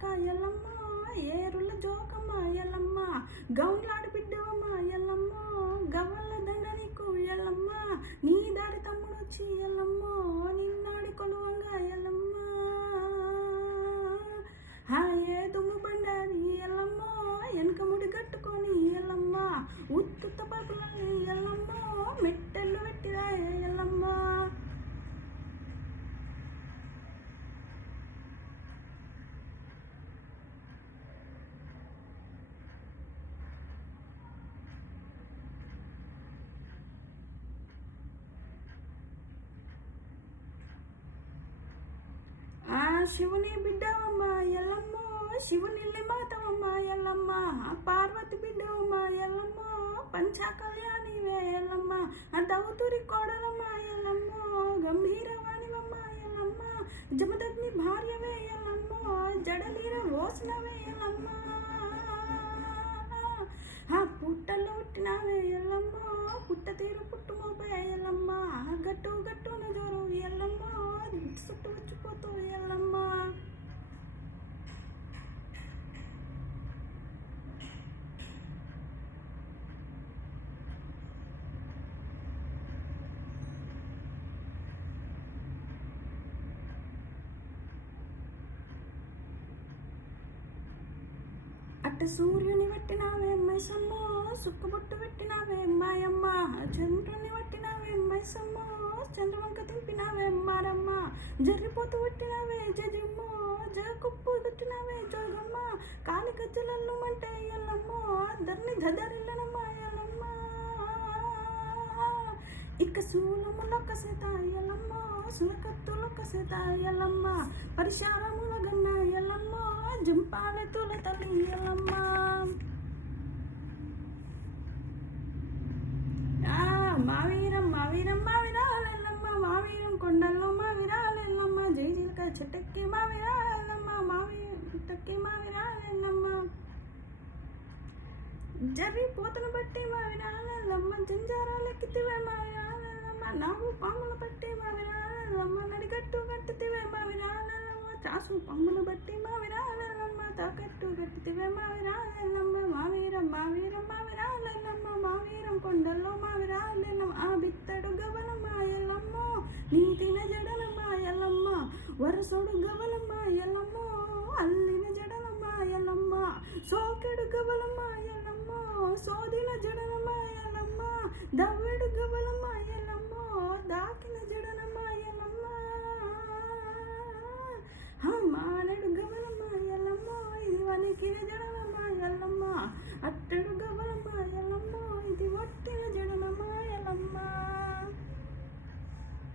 చిలక ఎల్లమ్మ ఏరుల జోకమ్మ ఎల్లమ్మ గౌన్లాడి బిడ్డవమ్మ ఎల్లమ్మ గవ్వల దండ నీకు ఎల్లమ్మ నీ దారి తమ్ముడు వచ్చి ఎల్లమ్మ నిన్నాడి కొలువంగా ఎల్లమ్మ ఏ దుమ్ము బండారి ఎల్లమ్మ వెనక ముడి కట్టుకొని ఎల్లమ్మ ఉత్తుత్త పరుపులని ఎల్లమ్మ మెట్టెళ్ళు పెట్టిరా ఎల్లమ్మ. శివుని బిడ్డవమ్మ ఎల్లమ్మ శివుని మాతవమ్మ ఎల్లమ్మ పార్వతి బిడ్డవమ్మ ఎల్లమ్మ పంచా కళ్యాణివే ఎల్లమ్మ దౌతురి కోడలమ్మ ఎల్లమ్మ గంభీరవాణివమ్మ ఎల్లమ్మ జమదగ్ని భార్యవే ఎల్లమ్మ జడలీర ఓసినవే ఎల్లమ్మ పుట్టలో పుట్టినవే ఎల్లమ్మ పుట్ట తీరు పుట్టుమోపే ఎల్లమ్మ గట్టు గట్టున జోరు ఎల్లమ్మ చుట్టూ వచ్చిపోతూ ఎల్లమ్మ. అట్ట సూర్యుని పట్టినావే మైసమ్మ సుక్కబొట్టు పెట్టినావే మాయమ్మ చంద్రుని పట్టినావే మైసమ్మ చంద్రవంక తింపినావే మారమ్మ జర్రిపోతూ పట్టినావే జజమ్మ జకుప్పు పెట్టినావే జోగమ్మ కాలి గజ్జలల్లు మంటే ఎల్లమ్మ ధర్ని ధదరిల్లనమ్మ ఎల్లమ్మ ఇక శూలములొక్క సేత ఎల్లమ్మ సులకత్తులొక్క సేత ఎల్లమ్మ పరిశారముల గన్న ఎల్లమ్మ జంపాలెత్తుల తల్లి ఎల్లమ్మ. మావీరం మావీరం మావిరాలెల్లమ్మ మావీరం కొండల్లో మావిరాలెల్లమ్మ జై జిలక చెట్టెక్కి మావిరాలెల్లమ్మ మావిటక్కి మావిరాలెల్లమ్మ జర్రి పోతను బట్టి మావిరాలెల్లమ్మ జంజారాలెక్కితివే మావిరాలెల్లమ్మ నాగు పాములు బట్టి మావిరాలెల్లమ్మ నడిగట్టు గట్టితివే మావిరాలెల్లమ్మ చాసు పాములు బట్టి మావిరాలెల్లమ్మ తాకట్టు గట్టితివే మావిరాలెల్లమ్మ మావీరం మావీరం మావిరాలెల్లమ్మ మావీరం కొండల్లో మావిరాలెల్లమ్మ ఆ బిత్తడు గవలమ్మ ఎల్లమ్మ నీతిన జడలమ్మ ఎల్లమ్మ వరసోడు గవలమ్మ ఎల్లమ్మ అల్లిన జడలమ్మ ఎల్లమ్మ సోకెడు గవలమ్మ ఎల్లమ్మ సోదిన జడలమ్మ ఎల్లమ్మ దవ్వ